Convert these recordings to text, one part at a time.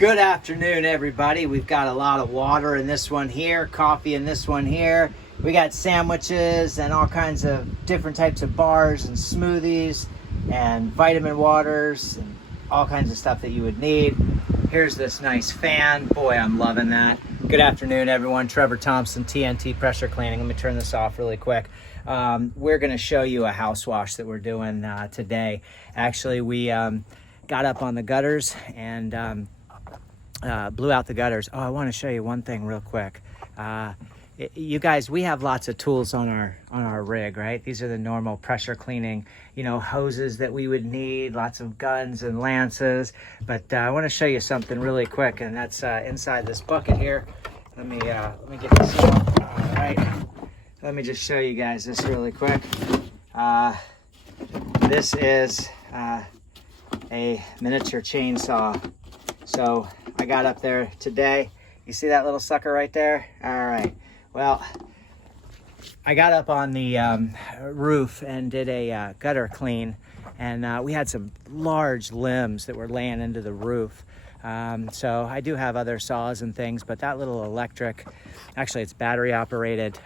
Good afternoon, everybody. We've got a lot of water in this one here, coffee in this one here. We got sandwiches and all kinds of different types of bars and smoothies and vitamin waters and all kinds of stuff that you would need. Here's this nice fan. Boy, I'm loving that. Good afternoon, everyone. Trevor Thompson, TNT Pressure Cleaning. Let me turn this off really quick. We're going to show you a house wash that we're doing today. Actually, we got up on the gutters and blew out the gutters. Oh, I want to show you one thing real quick. You guys, we have lots of tools on our rig, right? These are the normal pressure cleaning, hoses that we would need, lots of guns and lances. But I want to show you something really quick, and that's inside this bucket here. Let me get this out. All right. Let me just show you guys this really quick. This is a miniature chainsaw. So I got up there today. You see that little sucker right there? All right. Well, I got up on the roof and did a gutter clean, and we had some large limbs that were laying into the roof. So I do have other saws and things, but that little electric, actually it's battery operated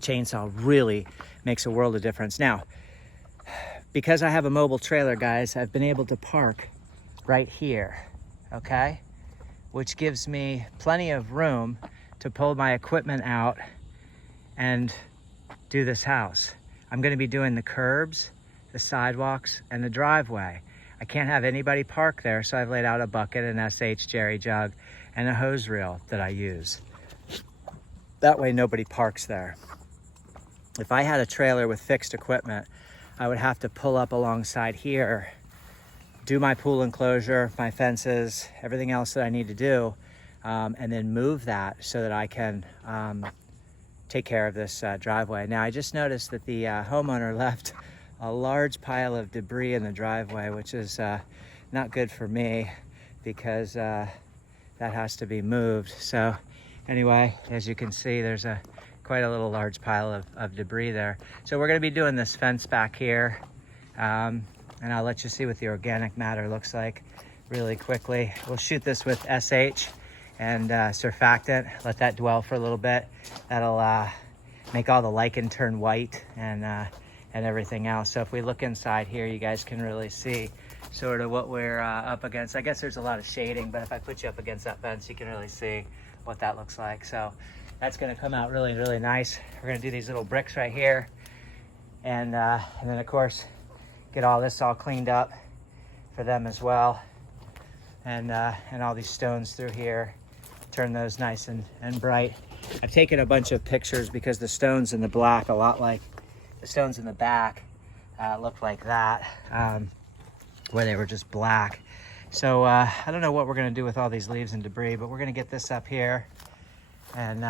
chainsaw, really makes a world of difference. Now, because I have a mobile trailer, guys, I've been able to park right here, okay? Which gives me plenty of room to pull my equipment out and do this house. I'm gonna be doing the curbs, the sidewalks, and the driveway. I can't have anybody park there, so I've laid out a bucket, an SH jerry jug, and a hose reel that I use. That way nobody parks there. If I had a trailer with fixed equipment, I would have to pull up alongside here, do my pool enclosure, my fences, everything else that I need to do, and then move that so that I can take care of this driveway. Now, I just noticed that the homeowner left a large pile of debris in the driveway, which is not good for me because that has to be moved. So anyway, as you can see, there's quite a little large pile of debris there. So we're gonna be doing this fence back here. And I'll let you see what the organic matter looks like really quickly. We'll shoot this with SH and surfactant, let that dwell for a little bit. That'll make all the lichen turn white and everything else. So if we look inside here, you guys can really see sort of what we're up against. I guess there's a lot of shading, but if I put you up against that fence, you can really see what that looks like. So that's gonna come out really, really nice. We're gonna do these little bricks right here. And then of course, get all this all cleaned up for them as well. And all these stones through here, turn those nice and bright. I've taken a bunch of pictures because the stones in the black, a lot like the stones in the back, looked like that, where they were just black. So I don't know what we're gonna do with all these leaves and debris, but we're gonna get this up here and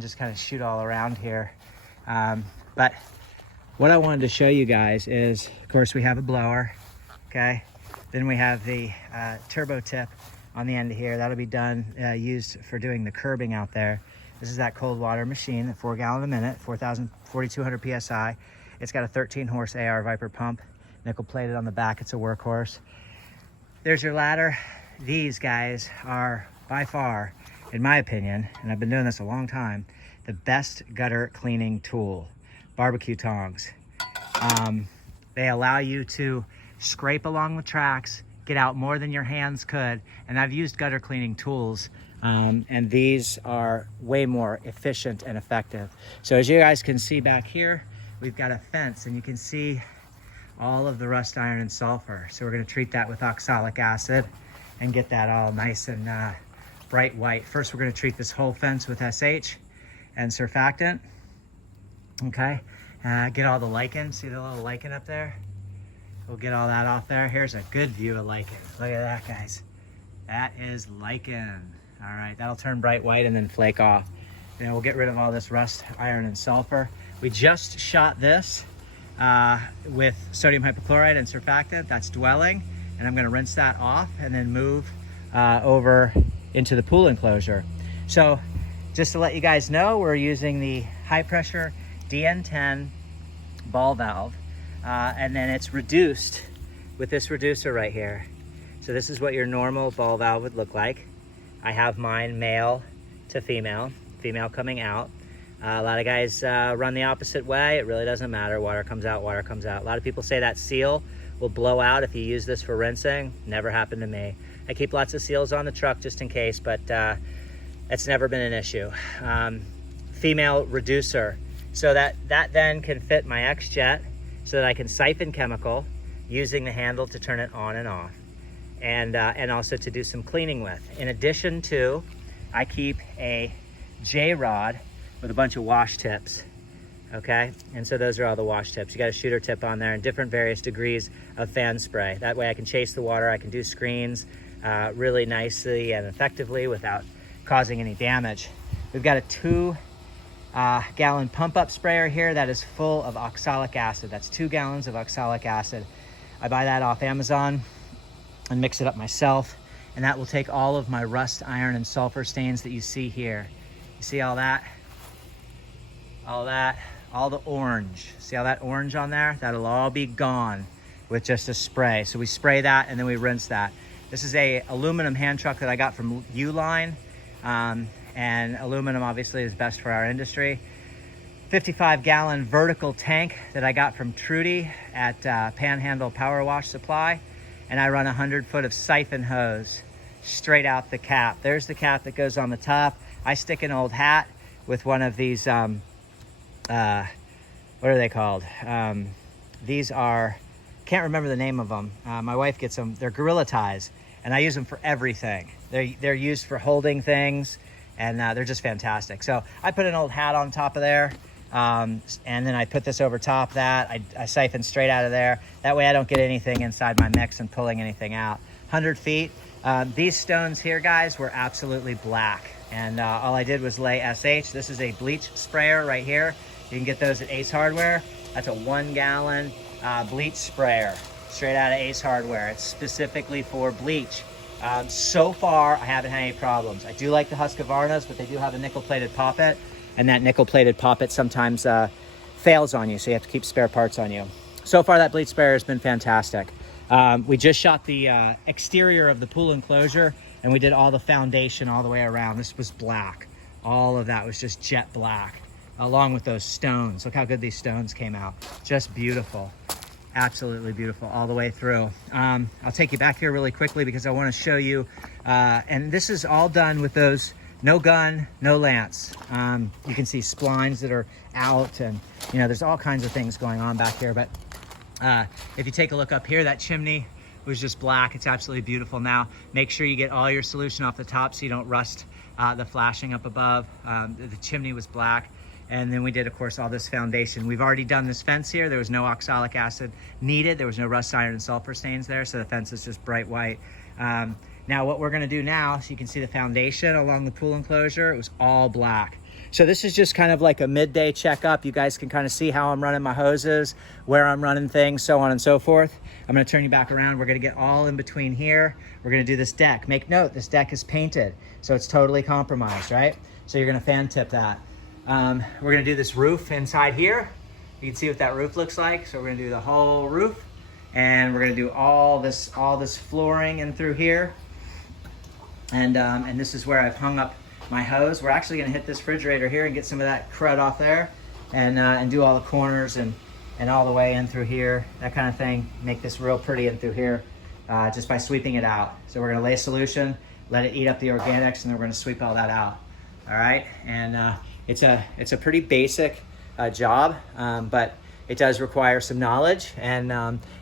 just kind of shoot all around here. But what I wanted to show you guys is, of course, we have a blower, okay? Then we have the turbo tip on the end of here. That'll be done, used for doing the curbing out there. This is that cold water machine, 4 gallon a minute, 4,200 PSI. It's got a 13 horse AR Viper pump, nickel plated on the back. It's a workhorse. There's your ladder. These guys are by far, in my opinion, and I've been doing this a long time, the best gutter cleaning tool. Barbecue tongs. They allow you to scrape along the tracks, get out more than your hands could. And I've used gutter cleaning tools, and these are way more efficient and effective. So as you guys can see back here, we've got a fence, and you can see all of the rust iron and sulfur. So we're gonna treat that with oxalic acid and get that all nice and bright white. First, we're gonna treat this whole fence with SH and surfactant. Okay, get all the lichen. See the little lichen up there? We'll get all that off there. Here's a good view of lichen. Look at that, guys. That is lichen. All right, that'll turn bright white and then flake off. Then we'll get rid of all this rust, iron, and sulfur. We just shot this with sodium hypochlorite and surfactant. That's dwelling, and I'm gonna rinse that off and then move over into the pool enclosure. So just to let you guys know, we're using the high pressure DN10 ball valve, and then it's reduced with this reducer right here. So this is what your normal ball valve would look like. I have mine male to female, female coming out. A lot of guys run the opposite way. It really doesn't matter. Water comes out, water comes out. A lot of people say that seal will blow out if you use this for rinsing. Never happened to me. I keep lots of seals on the truck just in case, but it's never been an issue. Female reducer. So that then can fit my X-Jet so that I can siphon chemical using the handle to turn it on and off. And also to do some cleaning with. In addition to, I keep a J-rod with a bunch of wash tips, okay? And so those are all the wash tips. You got a shooter tip on there and different various degrees of fan spray. That way I can chase the water, I can do screens really nicely and effectively without causing any damage. We've got a 2-gallon pump-up sprayer here that is full of oxalic acid. That's 2 gallons of oxalic acid. I buy that off Amazon and mix it up myself, and that will take all of my rust, iron, and sulfur stains that you see here. You see all that? All the orange. See all that orange on there? That'll all be gone with just a spray. So we spray that and then we rinse that. This is a aluminum hand truck that I got from Uline, and aluminum obviously is best for our industry. 55-gallon vertical tank that I got from Trudy at Panhandle Power Wash Supply, and I run 100 foot of siphon hose straight out the cap. There's the cap that goes on the top. I stick an old hat with one of these what are they called? These are, can't remember the name of them. My wife gets them. They're Gorilla Ties, and I use them for everything. They're used for holding things, and they're just fantastic. So I put an old hat on top of there, and then I put this over top of that. I siphon straight out of there. That way I don't get anything inside my mix and pulling anything out. 100 feet. These stones here, guys, were absolutely black. And all I did was lay SH. This is a bleach sprayer right here. You can get those at Ace Hardware. That's a 1-gallon bleach sprayer straight out of Ace Hardware. It's specifically for bleach. So far, I haven't had any problems. I do like the Husqvarnas, but they do have a nickel-plated poppet, and that nickel-plated poppet sometimes fails on you, so you have to keep spare parts on you. So far, that bleach sprayer has been fantastic. We just shot the exterior of the pool enclosure, and we did all the foundation all the way around. This was black. All of that was just jet black, along with those stones. Look how good these stones came out. Just beautiful. Absolutely beautiful all the way through. I'll take you back here really quickly because I want to show you, and this is all done with those no gun, no lance. You can see splines that are out, and you know, there's all kinds of things going on back here. But if you take a look up here, that chimney was just black. It's absolutely beautiful. Now, make sure you get all your solution off the top so you don't rust the flashing up above. The chimney was black. And then we did, of course, all this foundation. We've already done this fence here. There was no oxalic acid needed. There was no rust, iron, and sulfur stains there. So the fence is just bright white. Now what we're gonna do now, so you can see the foundation along the pool enclosure, it was all black. So this is just kind of like a midday checkup. You guys can kind of see how I'm running my hoses, where I'm running things, so on and so forth. I'm gonna turn you back around. We're gonna get all in between here. We're gonna do this deck. Make note, this deck is painted, so it's totally compromised, right? So you're gonna fan tip that. We're gonna do this roof inside here. You can see what that roof looks like. So we're gonna do the whole roof, and we're gonna do all this flooring in through here. And this is where I've hung up my hose. We're actually gonna hit this refrigerator here and get some of that crud off there, and do all the corners and all the way in through here, that kind of thing. Make this real pretty in through here, just by sweeping it out. So we're gonna lay solution, let it eat up the organics, and then we're gonna sweep all that out. All right, and it's a pretty basic job, but it does require some knowledge, and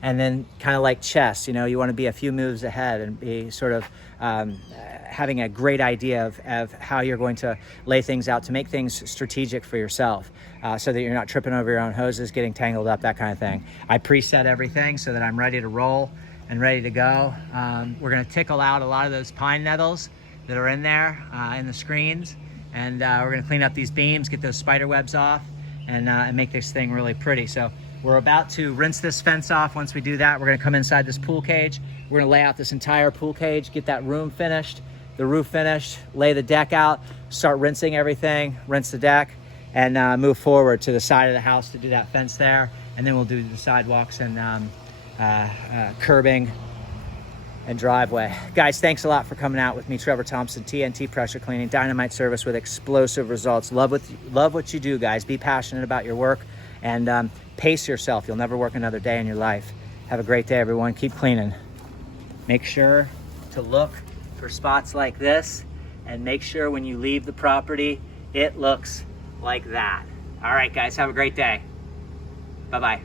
then kind of like chess, you know, you want to be a few moves ahead and be sort of having a great idea of how you're going to lay things out to make things strategic for yourself, so that you're not tripping over your own hoses, getting tangled up, that kind of thing. I preset everything so that I'm ready to roll and ready to go. We're going to tickle out a lot of those pine nettles that are in there in the screens, and we're going to clean up these beams, get those spider webs off, and make this thing really pretty. So we're about to rinse this fence off. Once we do that, we're going to come inside this pool cage. We're going to lay out this entire pool cage, get that room finished, the roof finished, lay the deck out, start rinsing everything, rinse the deck, and move forward to the side of the house to do that fence there. And then we'll do the sidewalks and curbing and driveway. Guys, thanks a lot for coming out with me. Trevor Thompson, TNT Pressure Cleaning, dynamite service with explosive results. Love what you do, guys. Be passionate about your work and pace yourself. You'll never work another day in your life. Have a great day, everyone. Keep cleaning. Make sure to look for spots like this, and make sure when you leave the property, it looks like that. All right, guys, have a great day. Bye-bye.